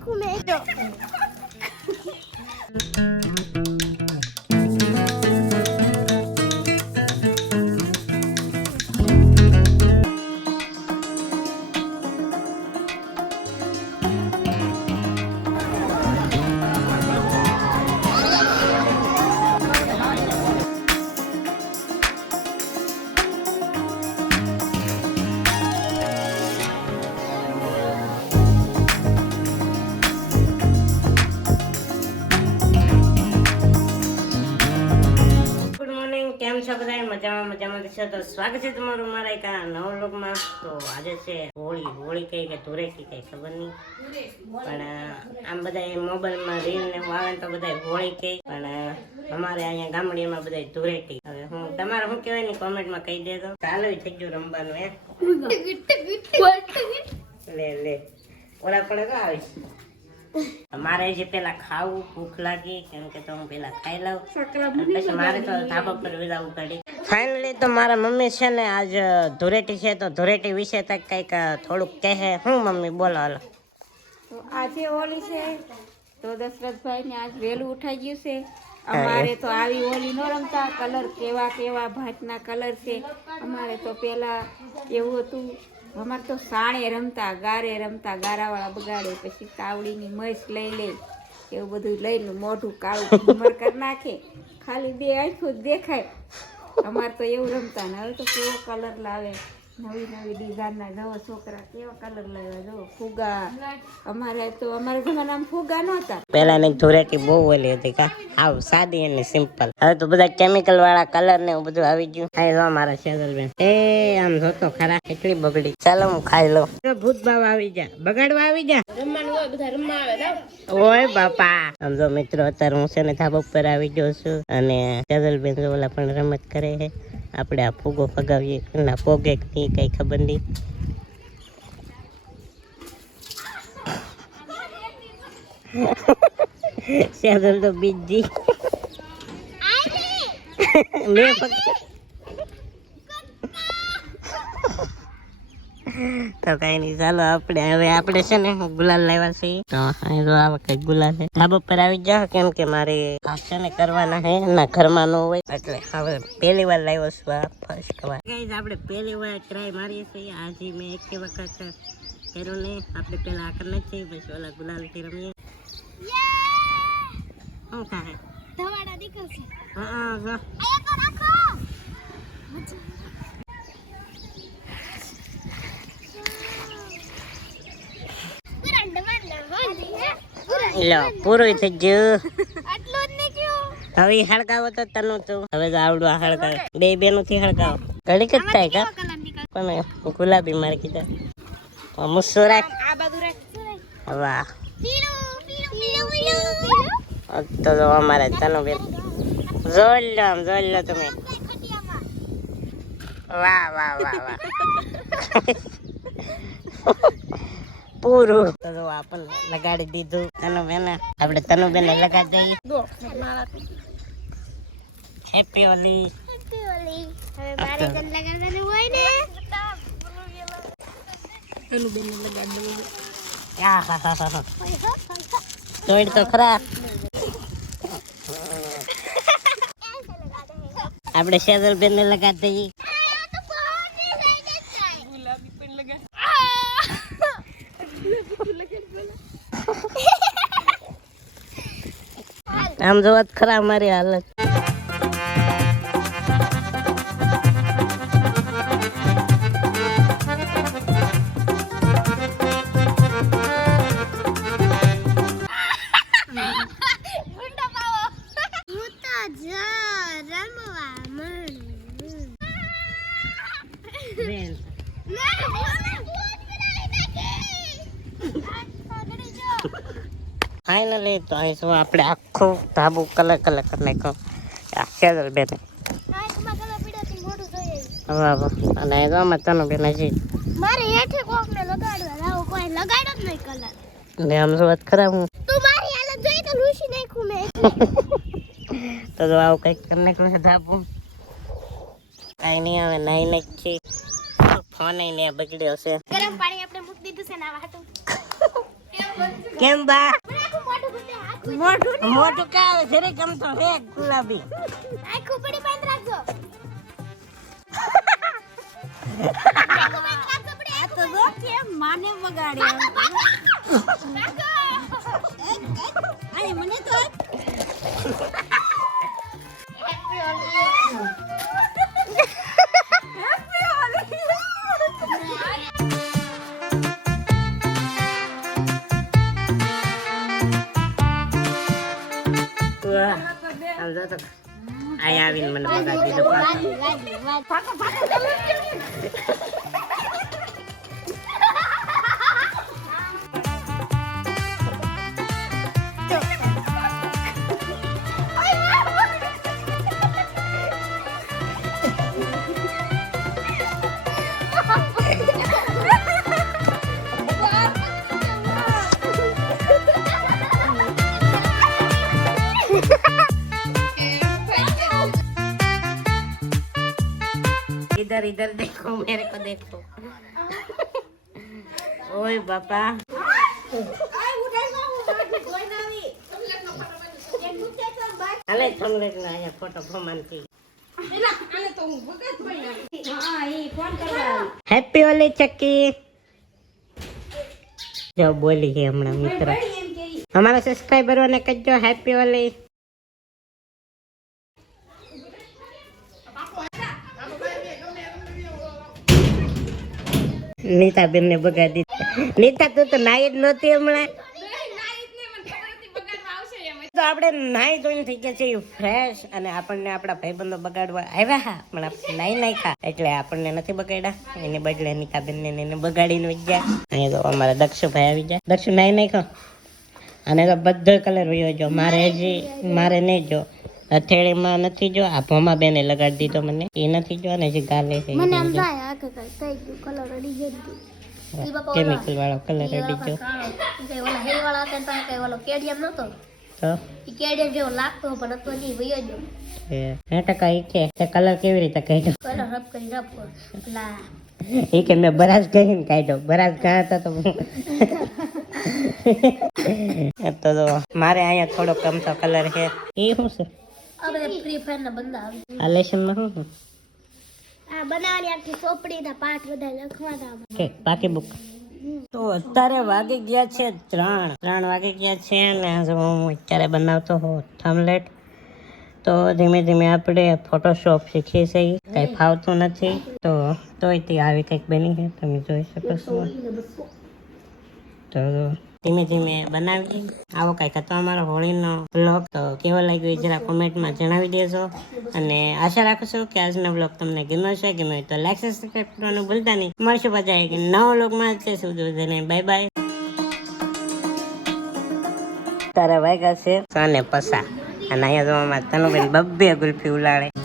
નાખ્યું મેં તો મજામાં તો સ્વાગત છે તમારું મારા એક નવા વ્લોગમાં. તો આજે છે હોળી કઈ કે ધૂળેટી કઈ ખબર નહીં, પણ આમ બધા મોબાઈલમાં રીલ ને આવે તો બધા હોળી કઈ, પણ અમારે અહીંયા ગામડીમાં બધા ધૂળેટી. હવે હું તમારે શું કહેવાય ને કોમેન્ટમાં કહી દેજો. ચાલો થઈ ગયું રમવાનું. લે ઓલા પડે તો આવીશ. મારે જે પેલા ખાવું ભૂખ લાગી કેમ કે તો હું પેલા ખાઈ લઉં, પછી મારે તો ધાબા પર વિદાવું પડી. ફાઇનલી તો મારા મમ્મી છે ને આજ ધૂળેટી છે, તો ધૂળેટી વિશે તક કઈક થોડુંક કહે. હું મમ્મી બોલો હાલો. આજે હોળી છે તો દશરથભાઈ ને આજ વહેલું ઉઠાઈ ગયું છે. અમારે તો આવી હોળી ન રમતા. કલર કેવા કેવા ભાતના કલર છે. અમારે તો પેલા એવું હતું, અમારે તો સાણે રમતા, ગારે રમતા, ગારાવાળા બગાડે, પછી કાવડીની મસ લઈ લે, એવું બધું લઈને મોઢું કાળું ઘુમર કરી નાખે, ખાલી બે આંખો જ દેખાય. અમારે તો એવું રમતા ને હવે તો કેવો કલર લાવે, નવી નવી ડિઝાઇનના. જવો છોકરા કેવા કલર લાવ્યા, જવો ફુગા. અમારા જમાનામાં ફુગા નહોતા. પેલાની ધૂળેટી બહુ ઓલી હતી કા, આવ સાદી અને સિમ્પલ. હવે તો બધા કેમિકલ વાળા કલર ને એવું બધું આવી ગયું. ખાઈ લો મારા શેઝલબેન. આમ જોતો ખરા કેટલી બગડી. ચાલો હું ખાઈ લઉં. ભૂત બાવ આવી જા, બગાડવા આવી જા. રમવાનું હોય બધા રમવા આવે. ઓય બાપા. આમ જો મિત્રો અત્યારે હું છે ને ધાબા ઉપર આવી ગયો છું, અને શેઝલબેન ઓલા પણ રમત કરે છે. આપણે આ ફૂગો ફગાવીએ ના પોગે કઈ ખબર નહીં. શેઝલ તો બીજી મેં તો કઈ નહીં. ચાલો આપણે છે ને ગુલાલ લાવ્યા છીએ, તો આ વખત ગુલાલ ધાબા પર આવી જાઓ કેમ કે મારે છે ને કરવાના છે ના ઘરમાં ન હોય, એટલે હવે પહેલી વાર લાવ્યો છું આ ફર્સ્ટ વાર. ગાઈઝ આપણે પહેલી વાર ટ્રાય મારીએ છીએ. આજે મેં એક વખત કર્યું નહીં. આપણે પેલા આ કરી નથી, પછી ઓલા ગુલાલથી રમીએ. શું થાય ધવાડા નીકળશે. હા જો આયા તો રાખો. લો પૂરું થઈ ગયું. આટલું જ નીકળ્યું. હવે હળગાવો તો તનું તું. હવે તો આવડું આ હળગાવો, બે બેનું થી હળગાવો. ઘડીક જ થાય કા, પણ ગુલાબી મારી કીધા મુસ્સો રાખ. આ બાજુ રાખ. વાહ. પીળું. તો જો અમારે તનું બેન જોઈ લો તમે. વાહ પૂરું. તો જો આપણને લગાડી દીધું તનુ બેન. આપણે તનુ બેન લગાડી દઈએ. હેપી હોલી. હવે મારે ગન લગાડવાનું હોય ને. તનુ બેન લગાડી દઈએ. જોઈ તો ખરા. આપણે શેઝલબેન ને લગાડી દઈએ. આમ જોવા ખરા મારી હાલત. ફાઇનલી તો અહીં શું આપણે આખું ધાબુ કલર કરી નાખ્યો. શેઝલબેન વાહ. અને એમાં તનું બેન હજી મારે હેઠે કોકને લગાડવા લાવો, કોઈ લગાડ્યો જ નહીં કલર. ને આમ જોવા ખરા હું તું મારી હાલત જોઈ તો લૂસી નાખ્યું મેં. તો આવું કઈક કરી નાખ્યું છે ધાબુ. કઈ નહીં, હવે નાઈ નાખી. ફોન ને બગડ્યો છે. ગરમ પાણી આપણે મૂકી દીધું છે ને આ વાટું. કેમ બા આખું મોઢું બતે આખું મોટું કાવે જરે કમ તો હે ગુલાબી આખું પડી બંધ રાખજો આ તો જો કેમ માને બગાડે આય મને તો આમ જો તો આયા આવીને મને બગાડી દીધો પાછો इधर इधर देखो मेरे को देखो ओए बापा अले थमलेट ना आया फोटो फमान की हैप्पी होली चक्की जो बोली है हमना मित्र हमारा सब्सक्राइबर ने कहो हैप्पी होली નીતા બેન ને બગાડી નીતા તું તો નાઈ જ નહોતી હમણાં તો આપણે નાઈ ધોઈને થઈ ગયા છે ફ્રેશ અને આપણને આપણા ભાઈબંધો બગાડવા આવ્યા પણ આપણે નાઈ નાખ્યા એટલે આપણને નથી બગાડ્યા એને બદલે નીતા બેન ને એને બગાડીને વહી ગયા અહીંયા તો અમારા દક્ષુભાઈ આવી જાય દક્ષુ નાઈ નાખ્યો અને તો બધો કલર વયો જો મારે નહીં જો હથેળીમાં નથી જો આ ભમા બેને લગાડી દીધો મને એ નથી જો અને જે ગાલે છે મને આમ થાય આ કઈ ગયું કલર અડી ગયો કેમિકલ વાળો કલર અડી ગયો કે ઓલા હેલ વાળા હતા તો કે ઓલો કેડિયમ નતો તો ઈ કેડિયમ જેવો લાગતો પણ હતો નહીં વયો ગયો એ ટકા ઈ કે તે કલર કેવી રીતે કાઢ્યો કલર રબ કરી રબ પેલા એ કે મેં બરાજ કરીને કાઢ્યો બરાજ કાઢતા તો તો મારે અહીંયા થોડો કમતો કલર છે એ શું છે હવે ફ્રી ફાયર ના બંદા આવી આ લેશનમાં શું આ બનાવવાની આખી ચોપડીના પાઠ બધા લખવાના કે બાકી બુક તો અત્યારે વાગી ગયા છે 3 વાગી ગયા છે ને હું અત્યારે બનાવતો હો થમલેટ તો ધીમે ધીમે આપણે ફોટોશોપ શીખીએ છીએ કંઈ ફાવતું નથી તોય તે આવી કંઈક બની છે તમે જોઈ શકો છો તો ધીમે ધીમે બનાવીએ આવો કંઈક હતો અમારો હોળીનો બ્લોગ તો કેવો લાગ્યો એ જરા કોમેન્ટમાં જણાવી દેજો અને આશા રાખું છું કે આજનો બ્લોગ તમને ગમ્યો છે ગમ્યો તો લાઈક સબસ્ક્રાઈબ કરવાનું ભૂલતા નહીં મળશું પાછા એક નવો બ્લોગમાં છે સુધી બાય બાય તારા વાગ્યા છે સાને પસા અને અહીંયા તો અમારા તનુબેન બબ્બે ગુલ્ફી ઉલાડે